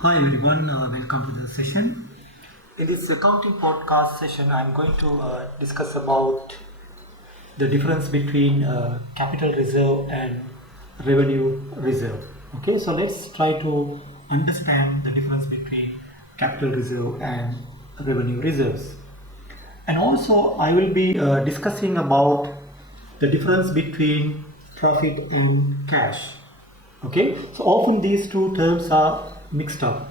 Hi everyone, welcome to the session. In this accounting podcast session, I'm going to discuss about the difference between capital reserve and revenue reserve. Okay, so let's try to understand the difference between capital reserve and revenue reserves. And also, I will be discussing about the difference between profit and cash. Okay, so often these two terms are mixed up.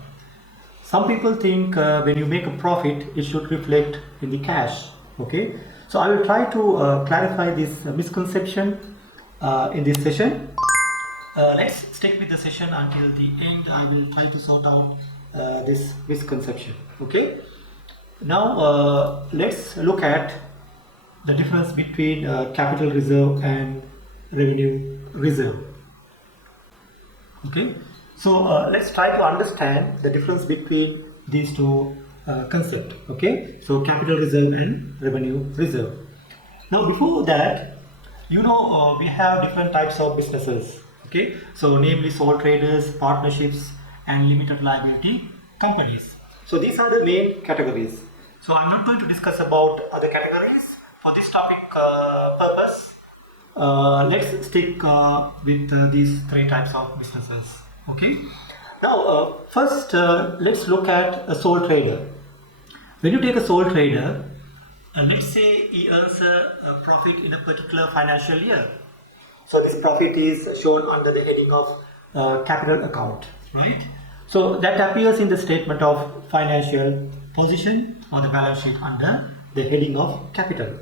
Some people think when you make a profit, it should reflect in the cash. Okay, so I will try to clarify this misconception in this session. Let's stick with the session until the end. I will try to sort out this misconception. Okay, now let's look at the difference between capital reserve and revenue reserve. Okay, so let's try to understand the difference between these two concepts. Okay, so capital reserve and revenue reserve. Now before that, we have different types of businesses. Okay, so namely sole traders, partnerships and limited liability companies. So these are the main categories. So I'm not going to discuss about other categories for this topic purpose. Let's stick with these three types of businesses. Okay. Now, first, let's look at a sole trader. When you take a sole trader, let's say he earns a profit in a particular financial year. So this profit is shown under the heading of capital account, right? So that appears in the statement of financial position or the balance sheet under the heading of capital.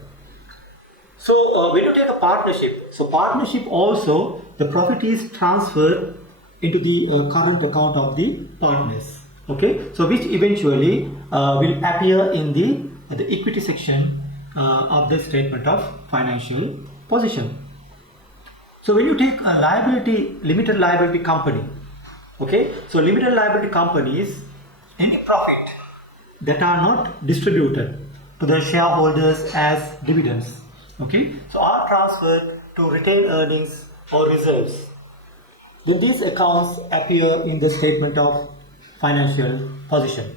So when you take a partnership, so partnership also the profit is transferred into the current account of the partners. Okay, so which eventually will appear in the equity section of the statement of financial position. So when you take a limited liability company, okay, so limited liability companies, any profit that are not distributed to the shareholders as dividends, okay, so are transferred to retained earnings or reserves. Then these accounts appear in the statement of financial position,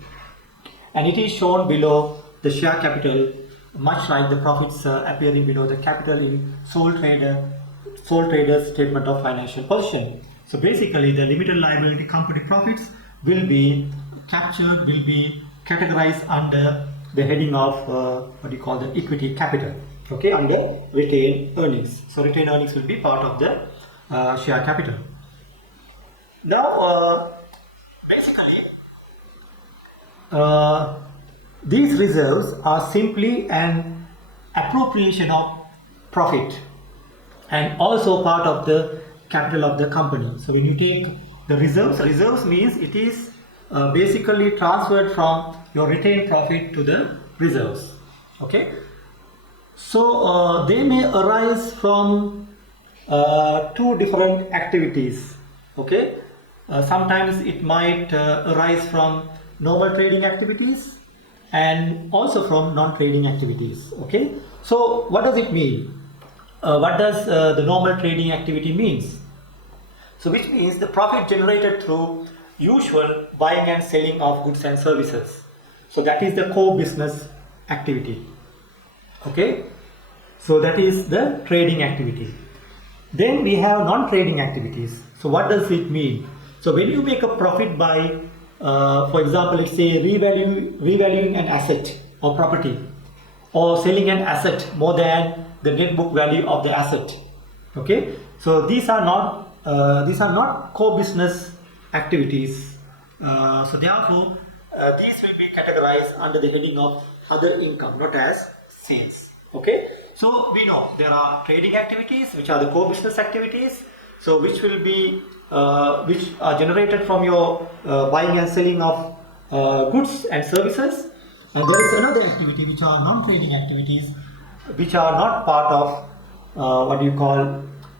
and it is shown below the share capital, much like the profits appearing below the capital in sole trader's statement of financial position. So basically, the limited liability company profits will be captured, will be categorized under the heading of the equity capital. Okay, under retained earnings. So retained earnings will be part of the share capital. Now, basically, these reserves are simply an appropriation of profit and also part of the capital of the company. So when you take the reserves means it is basically transferred from your retained profit to the reserves. Okay. So they may arise from two different activities. Okay, sometimes it might arise from normal trading activities and also from non-trading activities. Okay, so what does it mean? What does the normal trading activity means? So which means the profit generated through usual buying and selling of goods and services. So that is the core business activity. Okay, so that is the trading activity. Then we have non-trading activities. So what does it mean? So when you make a profit by, for example, let's say revaluing an asset or property, or selling an asset more than the net book value of the asset. Okay, so these are not core business activities. So therefore, these will be categorized under the heading of other income, not as sales. Okay, so we know there are trading activities which are the core business activities, so which will be which are generated from your buying and selling of goods and services, and there is another activity which are non-trading activities which are not part of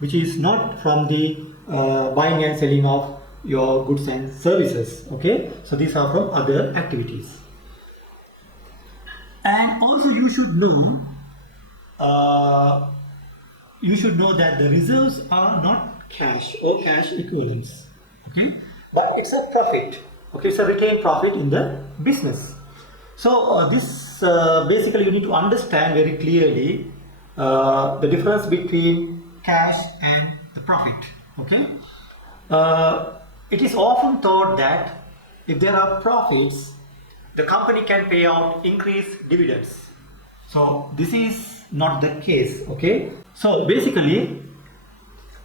which is not from the buying and selling of your goods and services. Okay, so these are from other activities. And also you should know that the reserves are not cash or cash equivalents. Okay, but it's a profit. Okay, it's a retained profit in the business. So this basically you need to understand very clearly the difference between cash and the profit. Okay, it is often thought that if there are profits, the company can pay out increased dividends. So this is not the case. Okay, so basically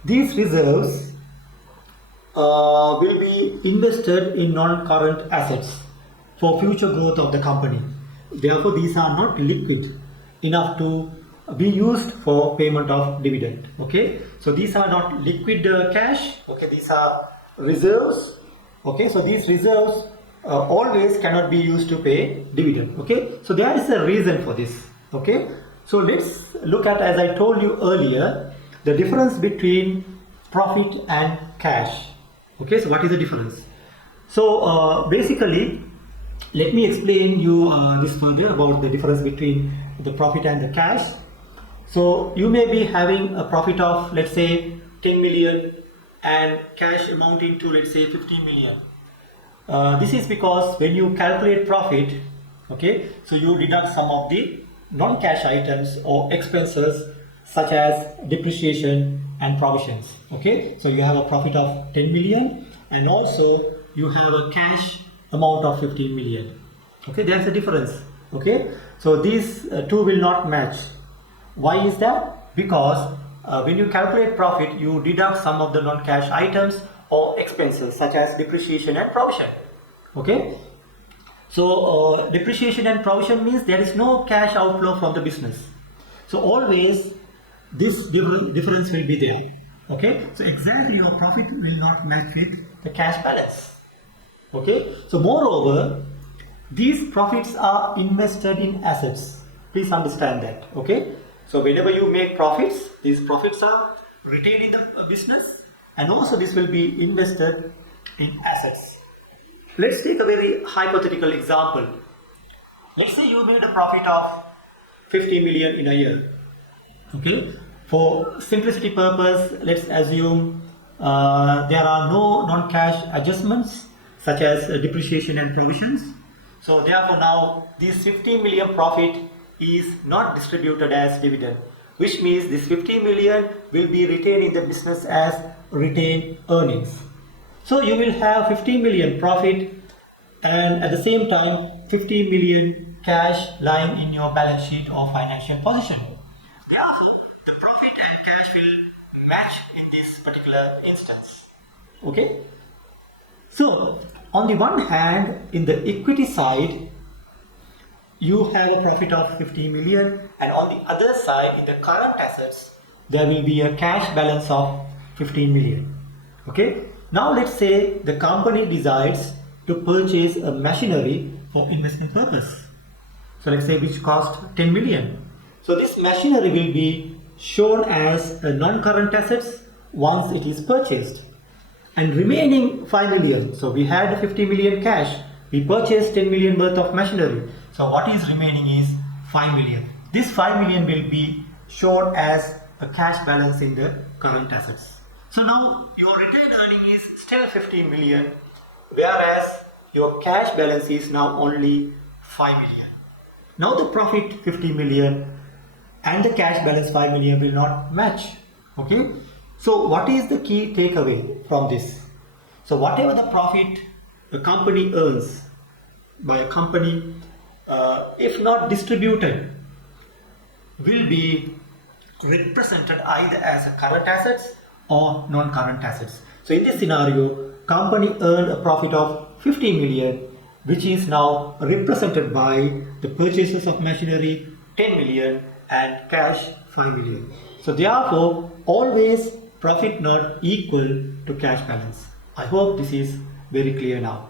these reserves will be invested in non-current assets for future growth of the company. Therefore, these are not liquid enough to be used for payment of dividend. Okay, so these are not liquid cash. Okay, these are reserves. Okay, so these reserves always cannot be used to pay dividend. Okay, so there is a reason for this. Okay, so let's look at, as I told you earlier, the difference between profit and cash. Okay, so what is the difference? So basically, let me explain you this further about the difference between the profit and the cash. So you may be having a profit of, let's say, 10 million and cash amounting to, let's say, 15 million. This is because when you calculate profit, okay, so you deduct some of the non-cash items or expenses such as depreciation and provisions. Okay, so you have a profit of 10 million and also you have a cash amount of 15 million. Okay, there's a difference. Okay, so these two will not match. Why is that? Because when you calculate profit, you deduct some of the non-cash items or expenses such as depreciation and provision. Okay, so depreciation and provision means there is no cash outflow from the business. So always this difference will be there. Okay, so exactly your profit will not match with the cash balance. Okay, so moreover, these profits are invested in assets. Please understand that. Okay, so whenever you make profits, these profits are retained in the business and also this will be invested in assets. Let's take a very hypothetical example. Let's say you made a profit of 50 million in a year. Okay, for simplicity purpose, let's assume there are no non-cash adjustments such as depreciation and provisions. So therefore now this 50 million profit is not distributed as dividend, which means this 50 million will be retained in the business as retained earnings. So you will have 50 million profit and at the same time 50 million cash lying in your balance sheet or financial position. Therefore, the profit and cash will match in this particular instance. Okay. So on the one hand, in the equity side, you have a profit of 50 million and on the other side, in the current assets, there will be a cash balance of 15 million. Okay. Now let's say the company decides to purchase a machinery for investment purpose. So let's say which cost 10 million. So this machinery will be shown as a non-current assets once it is purchased. And remaining 5 million. So we had 50 million cash. We purchased 10 million worth of machinery. So what is remaining is 5 million. This 5 million will be shown as a cash balance in the current assets. So now your retained earning is still 15 million, whereas your cash balance is now only 5 million. Now the profit 50 million and the cash balance 5 million will not match. Okay. So what is the key takeaway from this? So whatever the profit the company earns by a company, if not distributed, will be represented either as a current assets or non-current assets. So in this scenario, company earned a profit of 50 million, which is now represented by the purchases of machinery 10 million and cash 5 million. So therefore, always profit not equal to cash balance. I hope this is very clear now.